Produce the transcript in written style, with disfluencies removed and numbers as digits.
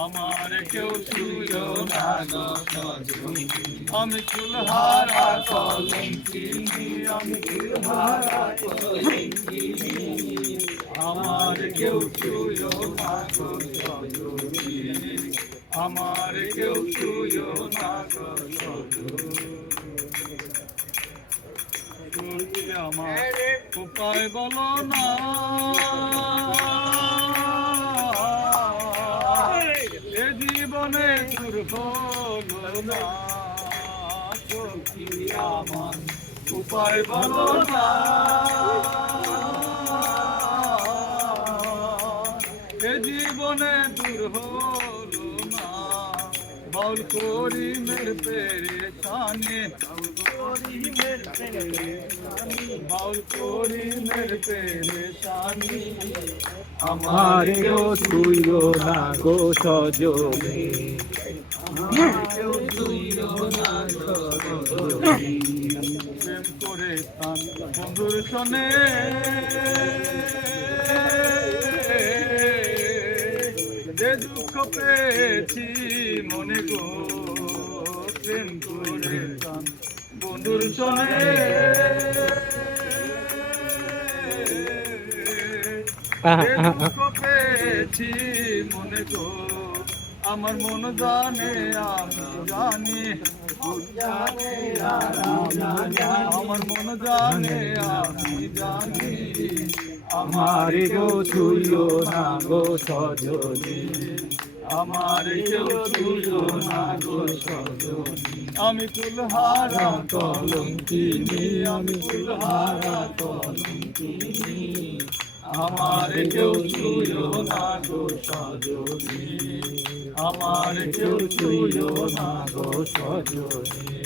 আমার কেউ ছুঁয়ো না গো সজনী, আমি কুলহারা কলঙ্কিনী, আমি কুলহারা কলঙ্কিনী। আমার কেউ ছুঁয়ো না গো সজনী, আমার কেউ ছুঁয়ো না গো সজনী। আমার উপায় বলো না, এ জীবনে দূর হলো না। সখী আমার উপায় বলো না, এ জীবনে দূর হলো না। বাউল করি মের পেরেশানি, বাউল করি মের পেরেশানি। আমার কেউ ছুঁয়ো না গো সজনী, কেউ ছুঁয়ো না গো সজনী। প্রেম করে তান বন্ধুর সনে, যে দুঃখ পেয়েছি মনে গো। প্রেম করে তান বন্ধুর সনে, দুঃখ পেয়েছি মনে গো। আমার মন জানে আমি জানি, আমার মন জানে আমি জানি। আমার কেউ ছুঁয়ো না গো সজনী, আমার কেউ ছুঁয়ো না গো সজনী। আমি কুলহারা কলঙ্কিনী, আমি কুলহারা কলঙ্কিনী। আমার কেউ ছুঁয়ো না গো সজনী, আমার কেউ ছুঁয়ো না গো সজনী।